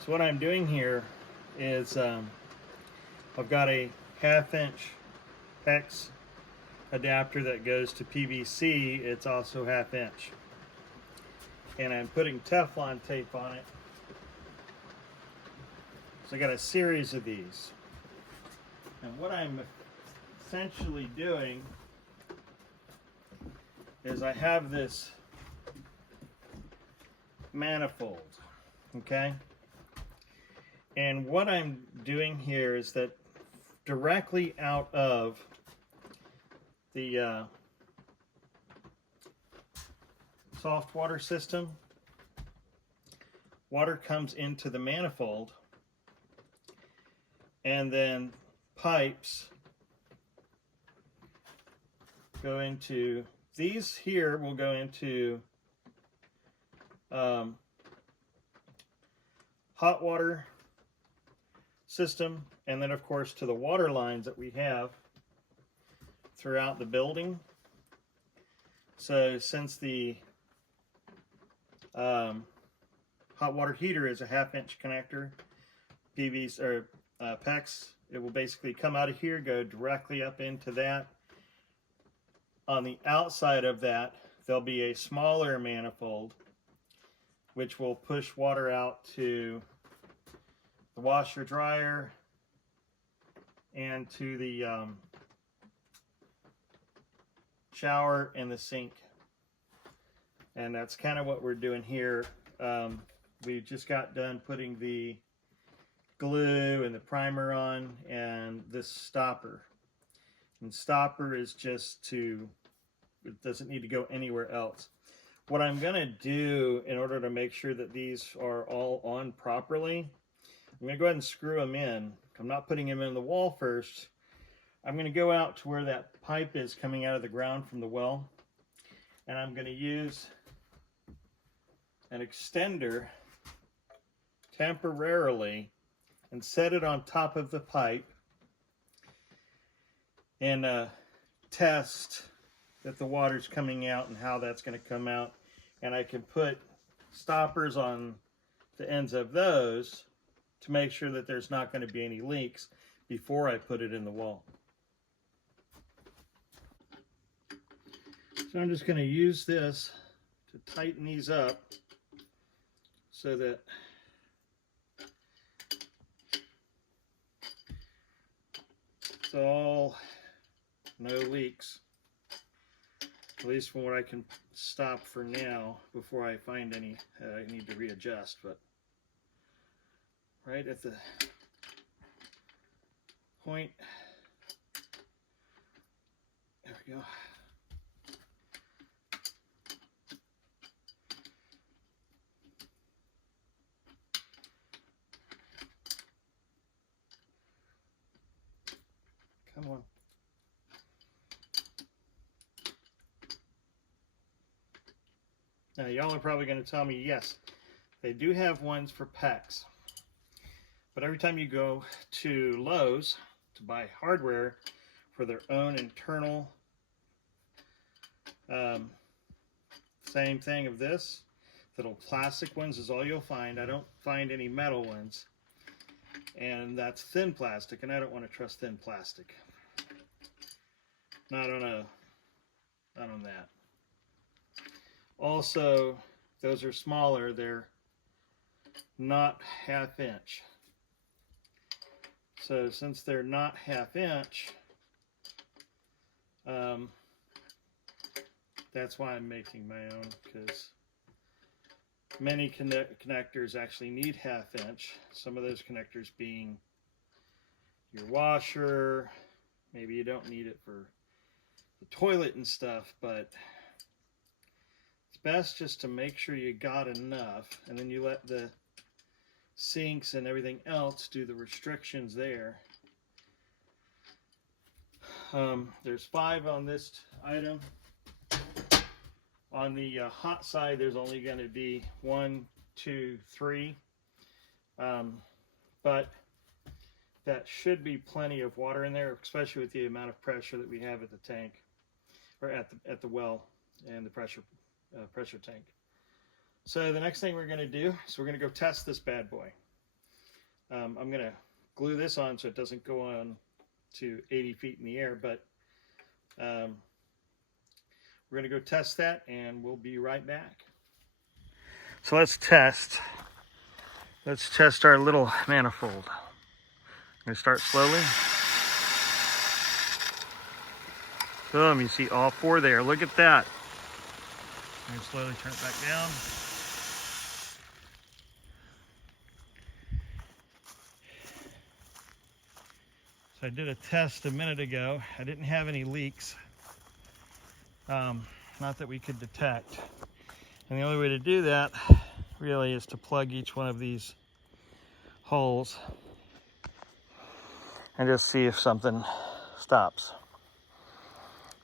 So what I'm doing here is I've got a 1/2 inch PEX adapter that goes to PVC. It's also 1/2 inch. And I'm putting Teflon tape on it. So I got a series of these. And what I'm essentially doing is I have this manifold, okay? And what I'm doing here is that directly out of the soft water system, water comes into the manifold, and then pipes go into, these here will go into hot water system, and then of course to the water lines that we have throughout the building. So since the hot water heater is a 1/2 inch connector, PVC or PEX, it will basically come out of here, go directly up into that. On the outside of that, there'll be a smaller manifold which will push water out to the washer dryer and to the shower and the sink. And that's kind of what we're doing here. We just got done putting the glue and the primer on, and this stopper. And stopper is just to, it doesn't need to go anywhere else. What I'm going to do in order to make sure that these are all on properly, I'm going to go ahead and screw them in. I'm not putting them in the wall first. I'm going to go out to where that pipe is coming out of the ground from the well, and I'm going to use an extender temporarily and set it on top of the pipe and test that the water's coming out and how that's going to come out. And I can put stoppers on the ends of those to make sure that there's not going to be any leaks before I put it in the wall. So I'm just going to use this to tighten these up so that it's all no leaks, at least from what I can stop for now before I find any I need to readjust. But right at the point, there we go. Come on. Now y'all are probably going to tell me, yes, they do have ones for PEX. But every time you go to Lowe's to buy hardware for their own internal, same thing of this, little plastic ones is all you'll find. I don't find any metal ones. And that's thin plastic, and I don't want to trust thin plastic. Not on that. Also, those are smaller. They're not 1/2 inch. So since they're not 1/2 inch, that's why I'm making my own, because many connectors actually need 1/2 inch. Some of those connectors being your washer. Maybe you don't need it for the toilet and stuff, but it's best just to make sure you got enough, and then you let the sinks and everything else do the restrictions there. There's 5 on this item. On the hot side, there's only going to be 1, 2, 3. But that should be plenty of water in there, especially with the amount of pressure that we have at the tank, or at the well, and the pressure tank. So the next thing we're going to do is we're going to go test this bad boy. I'm going to glue this on so it doesn't go on to 80 feet in the air, but we're going to go test that and we'll be right back. So let's test our little manifold. I'm going to start slowly. Boom, you see all four there. Look at that. And slowly turn it back down. So I did a test a minute ago. I didn't have any leaks. Not that we could detect. And the only way to do that really is to plug each one of these holes and just see if something stops.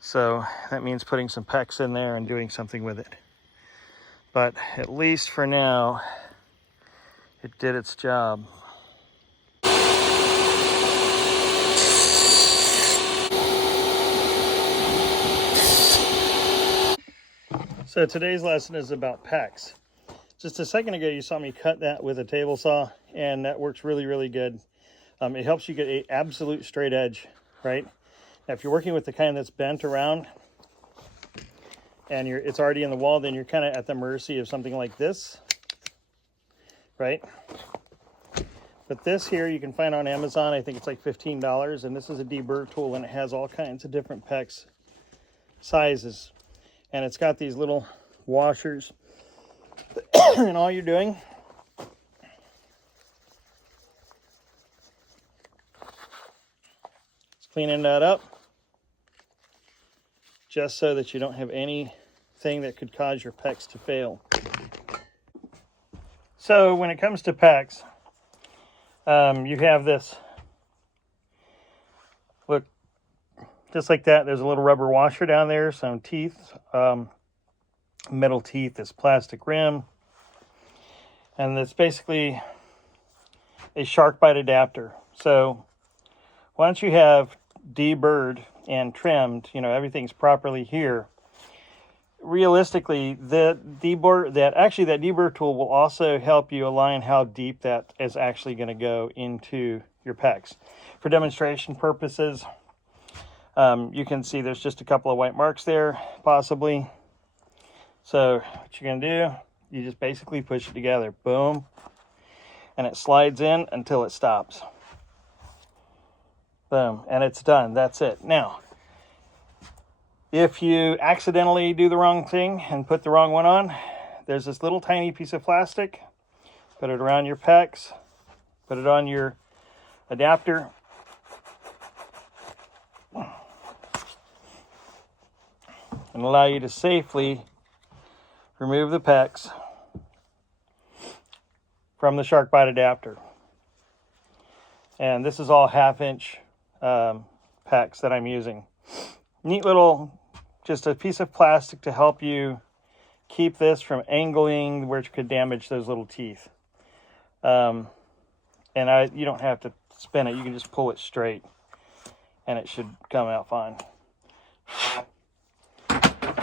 So that means putting some PEX in there and doing something with it. But at least for now, it did its job. So today's lesson is about PEX. Just a second ago, you saw me cut that with a table saw, and that works really, really good. It helps you get an absolute straight edge, right? Now, if you're working with the kind that's bent around and it's already in the wall, then you're kind of at the mercy of something like this, right? But this here you can find on Amazon. I think it's like $15, and this is a deburr tool, and it has all kinds of different PEX sizes. And it's got these little washers. And all you're doing is cleaning that up, just so that you don't have anything that could cause your PEX to fail. So when it comes to PEX, you have this, look, just like that. There's a little rubber washer down there, some teeth, metal teeth, this plastic rim, and it's basically a shark bite adapter. So once you have deburred and trimmed, you know, everything's properly here, realistically, that deburr tool will also help you align how deep that is actually going to go into your PEX. For demonstration purposes, you can see there's just a couple of white marks there, possibly. So what you're going to do, you just basically push it together, boom, and it slides in until it stops. Boom, and it's done. That's it. Now, if you accidentally do the wrong thing and put the wrong one on, there's this little tiny piece of plastic. Put it around your PEX, put it on your adapter, and allow you to safely remove the PEX from the shark bite adapter. And this is all 1/2-inch PEX that I'm using. Neat little, just a piece of plastic to help you keep this from angling where it could damage those little teeth. And you don't have to spin it, you can just pull it straight and it should come out fine.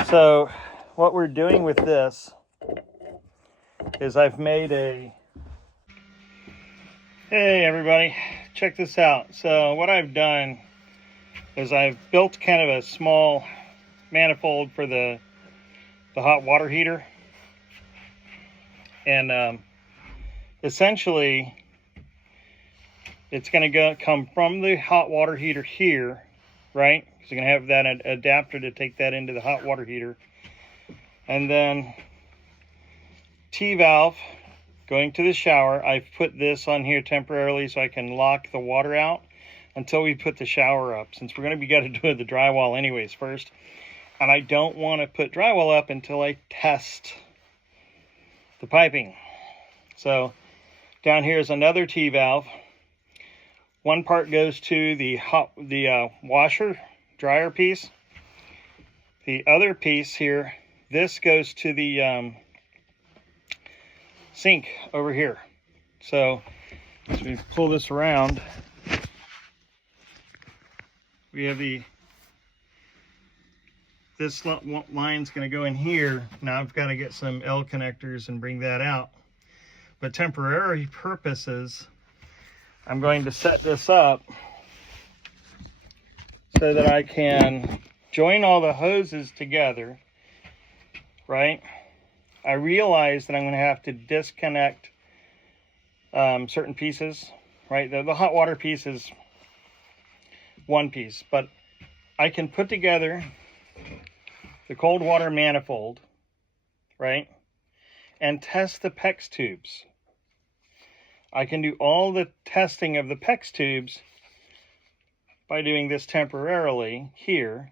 So what we're doing with this is I've made a, hey everybody, check this out. So what I've done is I've built kind of a small manifold for the hot water heater. And essentially it's going to come from the hot water heater here, right? So you're going to have that adapter to take that into the hot water heater. And then T-valve going to the shower. I've put this on here temporarily so I can lock the water out until we put the shower up, since we're going to be got to do the drywall anyways first. And I don't want to put drywall up until I test the piping. So down here is another T-valve. One part goes to the washer dryer piece. The other piece here, this goes to the sink over here. So as we pull this around, we have this line's going to go in here. Now I've got to get some L connectors and bring that out. But temporary purposes, I'm going to set this up so that I can join all the hoses together, right? I realize that I'm going to have to disconnect certain pieces, right? The hot water piece is one piece, but I can put together the cold water manifold, right? And test the PEX tubes. I can do all the testing of the PEX tubes by doing this temporarily here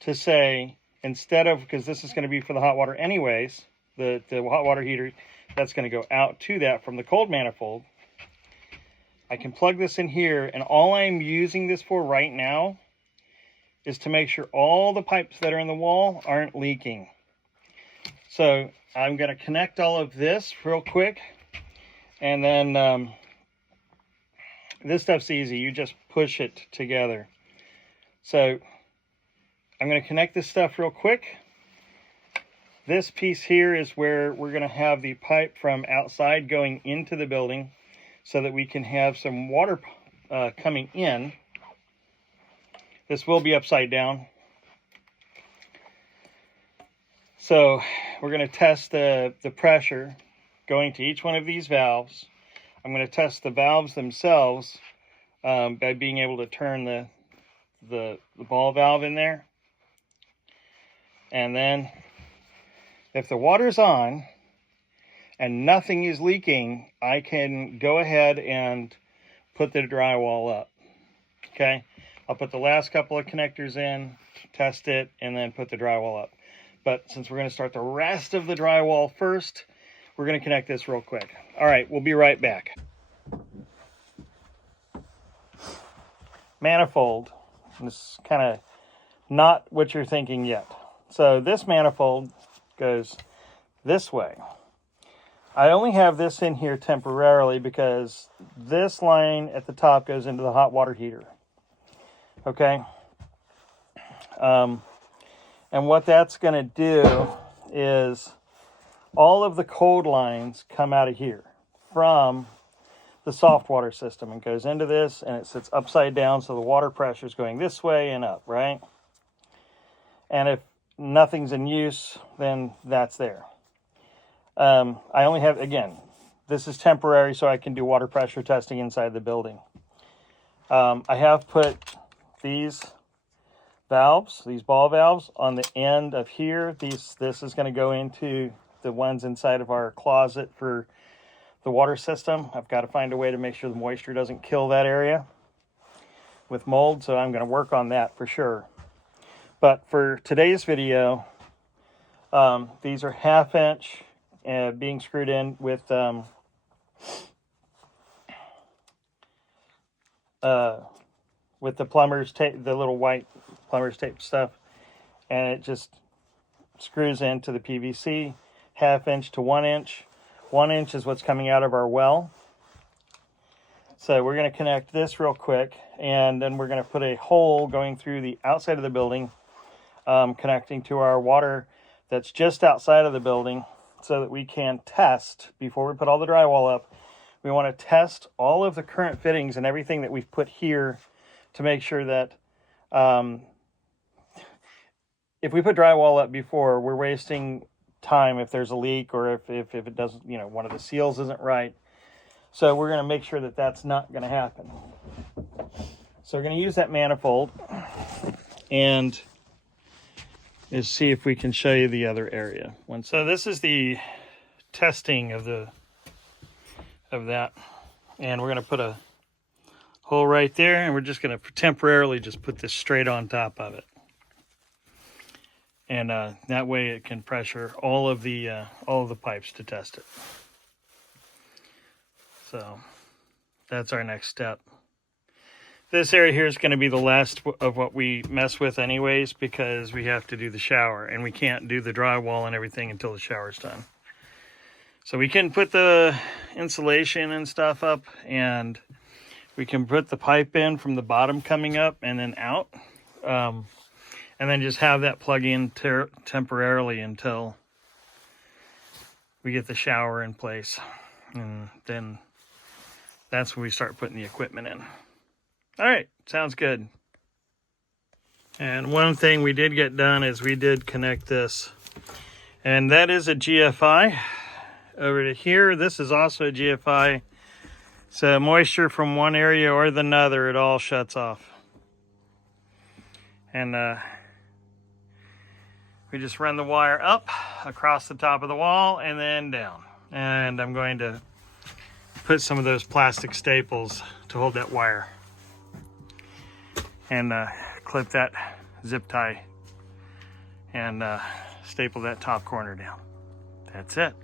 to say, instead of, because this is going to be for the hot water anyways, the hot water heater, that's going to go out to that from the cold manifold. I can plug this in here, and all I'm using this for right now is to make sure all the pipes that are in the wall aren't leaking. So I'm going to connect all of this real quick, and then this stuff's easy. You just push it together. So I'm going to connect this stuff real quick. This piece here is where we're going to have the pipe from outside going into the building so that we can have some water coming in. This will be upside down. So we're going to test the pressure going to each one of these valves. I'm going to test the valves themselves by being able to turn the ball valve in there. And then if the water's on and nothing is leaking, I can go ahead and put the drywall up. Okay, I'll put the last couple of connectors in, test it, and then put the drywall up. But since we're going to start the rest of the drywall first, we're going to connect this real quick. All right, we'll be right back. Manifold. This is kind of not what you're thinking yet. So this manifold goes this way. I only have this in here temporarily because this line at the top goes into the hot water heater. Okay. And what that's going to do is all of the cold lines come out of here from the soft water system and goes into this, and it sits upside down, so the water pressure is going this way and up, right? And if nothing's in use, then that's there. I only have, again, this is temporary so I can do water pressure testing inside the building. I have put these valves, these ball valves, on the end of here. This is going to go into the ones inside of our closet for the water system. I've got to find a way to make sure the moisture doesn't kill that area with mold, so I'm going to work on that for sure. But for today's video, these are 1/2 inch being screwed in with the plumber's tape, the little white plumber's tape stuff, and it just screws into the PVC. 1/2 inch to 1 inch. 1 inch is what's coming out of our well. So we're going to connect this real quick, and then we're going to put a hole going through the outside of the building, connecting to our water that's just outside of the building, so that we can test, before we put all the drywall up, we want to test all of the current fittings and everything that we've put here to make sure that if we put drywall up before, we're wasting time if there's a leak, or if it doesn't, you know, one of the seals isn't right. So we're going to make sure that that's not going to happen. So we're going to use that manifold and just see if we can show you the other area. So this is the testing of that, and we're going to put a hole right there, and we're just going to temporarily just put this straight on top of it, and that way it can pressure all of the pipes to test it. So that's our next step. This area here is going to be the last of what we mess with anyways, because we have to do the shower, and we can't do the drywall and everything until the shower's done. So we can put the insulation and stuff up, and we can put the pipe in from the bottom coming up and then out, and then just have that plug in temporarily until we get the shower in place, and then that's when we start putting the equipment in. All right, sounds good. And one thing we did get done is we did connect this. And that is a GFI. Over to here, this is also a GFI. So moisture from one area or the other, it all shuts off. And we just run the wire up across the top of the wall and then down. And I'm going to put some of those plastic staples to hold that wire. And clip that zip tie and staple that top corner down. That's it.